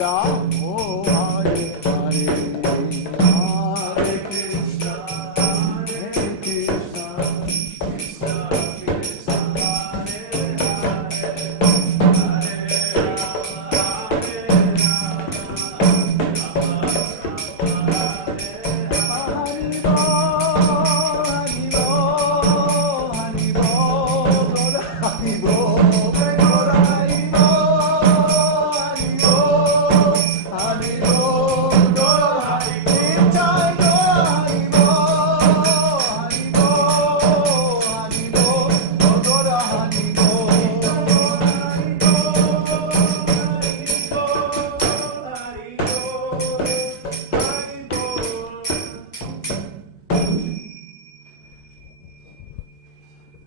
Ramo Hare Hare, Hare Krishna, Hare Krishna, Krishna Krishna, Hare Hare, Hare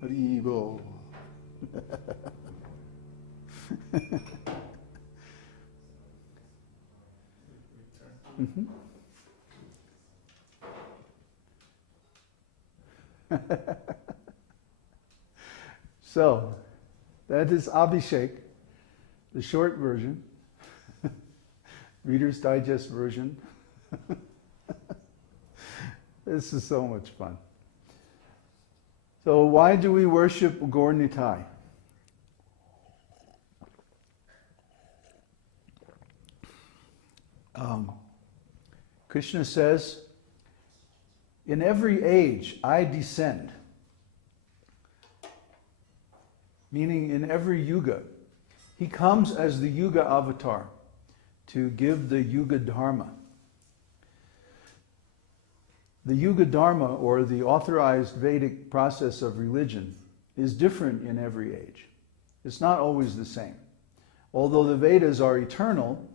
Haribo. Mm-hmm. So, that is Abhishek, the short version, Reader's Digest version. This is so much fun. So why do we worship Gaur Nitai? Krishna says, in every age I descend, meaning in every yuga. He comes as the yuga avatar to give the yuga dharma. The yuga dharma, or the authorized Vedic process of religion, is different in every age. It's not always the same. Although the Vedas are eternal,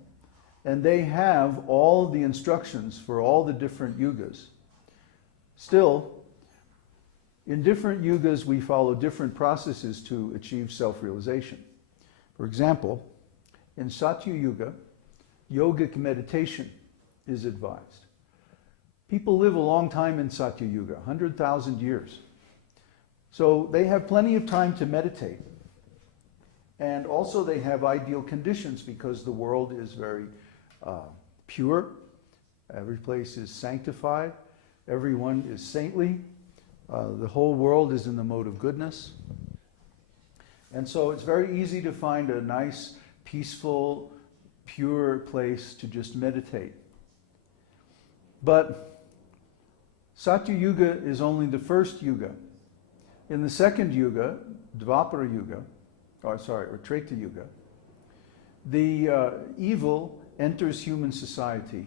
and they have all the instructions for all the different yugas, still, in different yugas we follow different processes to achieve self-realization. For example, in Satya Yuga, yogic meditation is advised. People live a long time in Satya Yuga, 100,000 years. So they have plenty of time to meditate. And also they have ideal conditions because the world is very pure. Every place is sanctified. Everyone is saintly. The whole world is in the mode of goodness. And so it's very easy to find a nice, peaceful, pure place to just meditate. But Satya Yuga is only the first yuga. In the second yuga, Dvapara Yuga, or Treta Yuga, the evil enters human society.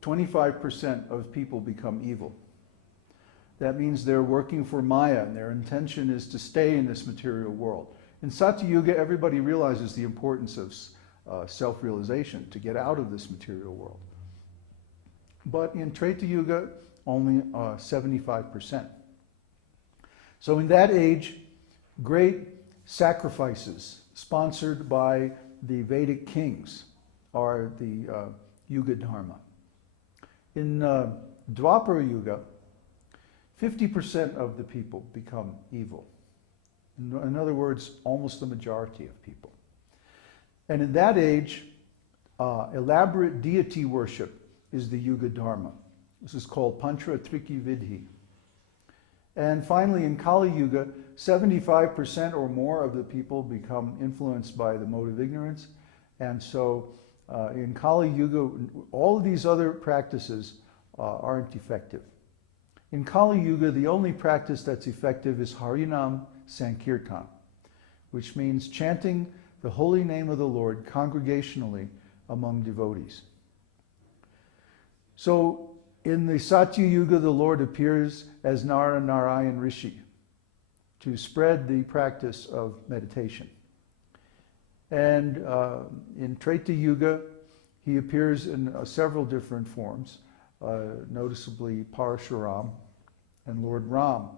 25% of people become evil. That means they're working for Maya, and their intention is to stay in this material world. In Satya Yuga, everybody realizes the importance of self-realization, to get out of this material world. But in Treta Yuga, only 75%. So in that age, great sacrifices sponsored by the Vedic kings are the Yuga Dharma. In Dvapara Yuga, 50% of the people become evil. In other words, almost the majority of people. And in that age, elaborate deity worship is the Yuga Dharma. This is called Pantra Triki Vidhi. And finally, in Kali Yuga, 75% or more of the people become influenced by the mode of ignorance. And so in Kali Yuga, all of these other practices aren't effective. In Kali Yuga, the only practice that's effective is Harinam Sankirtan, which means chanting the holy name of the Lord congregationally among devotees. So in the Satya Yuga, the Lord appears as Narayan Rishi to spread the practice of meditation. And in Treta Yuga, he appears in several different forms, noticeably Parashuram and Lord Ram.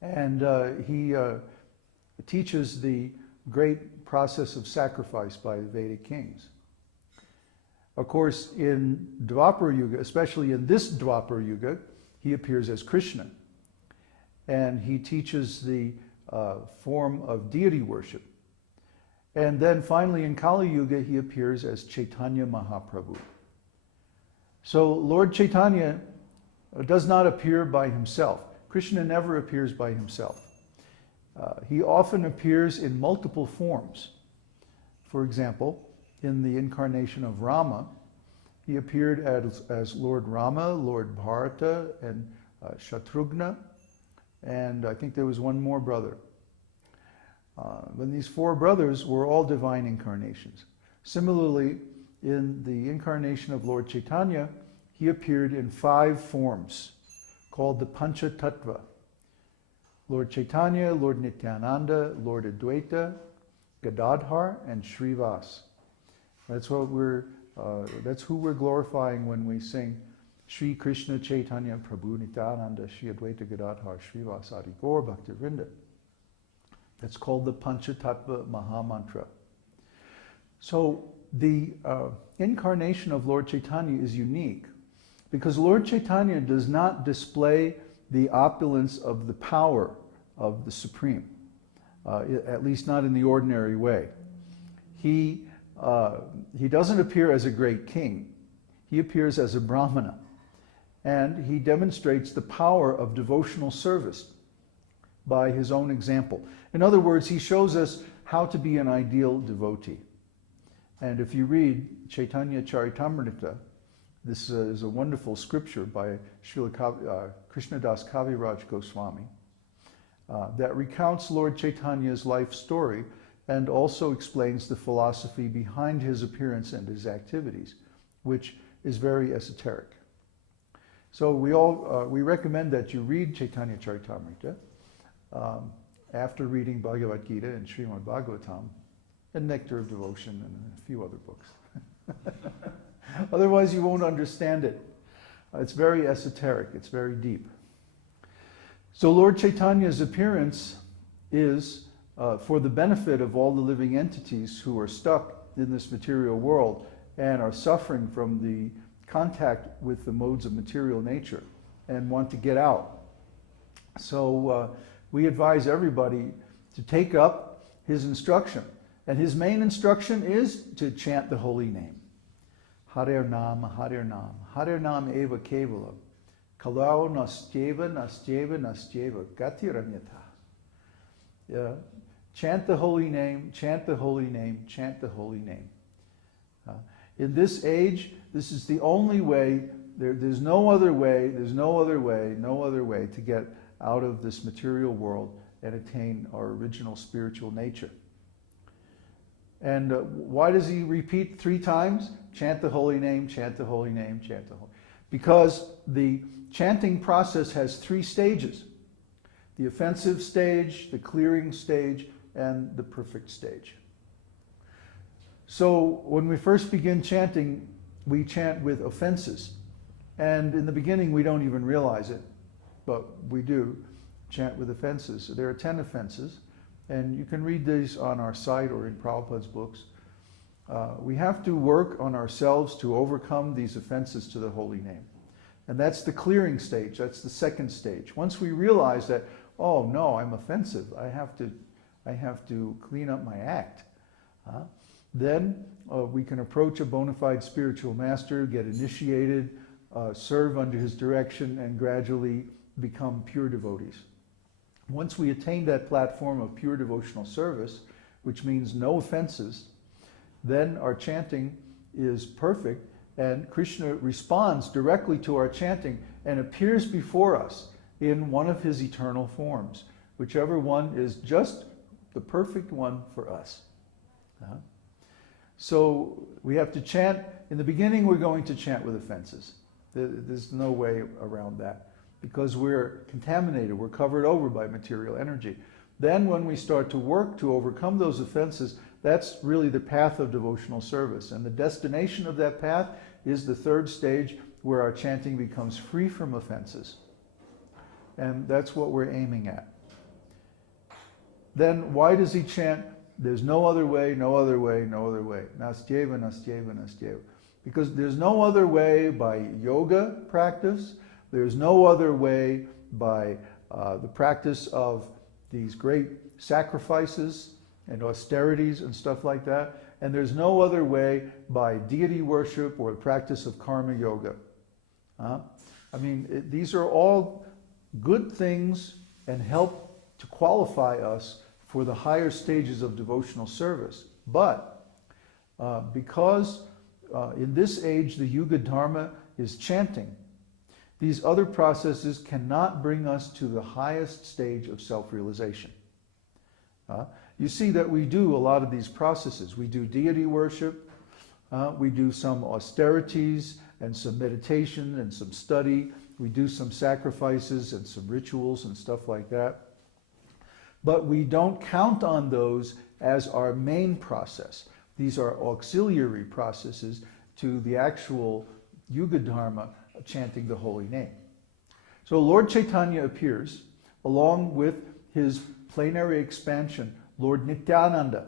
And he teaches the great process of sacrifice by the Vedic kings. Of course, in Dvapara Yuga, especially in this Dvapara Yuga, he appears as Krishna. And he teaches the form of deity worship. And then finally in Kali Yuga, he appears as Chaitanya Mahaprabhu. So Lord Chaitanya does not appear by himself. Krishna never appears by himself. He often appears in multiple forms. For example, in the incarnation of Rama, he appeared as Lord Rama, Lord Bharata, and Shatrughna, and I think there was one more brother. But these four brothers were all divine incarnations. Similarly, in the incarnation of Lord Chaitanya, he appeared in 5 forms called the Pancha Tattva. Lord Chaitanya, Lord Nityananda, Lord Advaita, Gadadhar, and Srivas. That's who we're glorifying when we sing Shri Krishna Chaitanya Prabhu Nityananda Shri Advaita Gadadhar Srivas Adi Gaur Bhaktivinoda. That's called the Panchatattva Mahamantra. So the incarnation of Lord Chaitanya is unique because Lord Chaitanya does not display the opulence of the power of the Supreme, at least not in the ordinary way. He doesn't appear as a great king. He appears as a Brahmana, and he demonstrates the power of devotional service by his own example. In other words, he shows us how to be an ideal devotee. And if you read Chaitanya Charitamrita, this is a wonderful scripture by Srila Krishnadas Kaviraj Goswami that recounts Lord Chaitanya's life story and also explains the philosophy behind his appearance and his activities, which is very esoteric. So we recommend that you read Chaitanya Charitamrita after reading Bhagavad Gita and Srimad Bhagavatam and Nectar of Devotion and a few other books. Otherwise you won't understand it. It's very esoteric, it's very deep. So Lord Chaitanya's appearance is for the benefit of all the living entities who are stuck in this material world and are suffering from the contact with the modes of material nature and want to get out. So we advise everybody to take up his instruction. And his main instruction is to chant the holy name. Harer Nam, Harer Nam, Harer Nam Eva Kevalam, Kalau Nastyeva, Nastyeva, Nastyeva, Gatiranyata. Chant the holy name, chant the holy name, chant the holy name. In this age, this is the only way, there's no other way, no other way to get out of this material world and attain our original spiritual nature. And why does he repeat 3 times? Chant the holy name, chant the holy name, chant the holy name. Because the chanting process has 3 stages. The offensive stage, the clearing stage, and the perfect stage. So when we first begin chanting, we chant with offenses. And in the beginning, we don't even realize it, but we do chant with offenses. So there are 10 offenses. And you can read these on our site or in Prabhupada's books. We have to work on ourselves to overcome these offenses to the holy name. And that's the clearing stage. That's the second stage. Once we realize that, oh no, I'm offensive, I have to clean up my act. Then we can approach a bona fide spiritual master, get initiated, serve under his direction, and gradually become pure devotees. Once we attain that platform of pure devotional service, which means no offenses, then our chanting is perfect, and Krishna responds directly to our chanting and appears before us in one of his eternal forms, whichever one is just the perfect one for us. So we have to chant. In the beginning, we're going to chant with offenses. There's no way around that, because we're contaminated, we're covered over by material energy. Then when we start to work to overcome those offenses, that's really the path of devotional service. And the destination of that path is the 3rd stage, where our chanting becomes free from offenses. And that's what we're aiming at. Then why does he chant, there's no other way, no other way, no other way? Nastyeva, Nastyeva, Nastyeva. Because there's no other way by yoga practice. There's no other way by the practice of these great sacrifices and austerities and stuff like that. And there's no other way by deity worship or the practice of karma yoga. These are all good things and help to qualify us for the higher stages of devotional service. But because in this age the Yuga Dharma is chanting, these other processes cannot bring us to the highest stage of self-realization. You see that we do a lot of these processes. We do deity worship, we do some austerities and some meditation and some study, we do some sacrifices and some rituals and stuff like that. But we don't count on those as our main process. These are auxiliary processes to the actual Yuga Dharma, chanting the holy name. So Lord Chaitanya appears along with his plenary expansion, Lord Nityananda.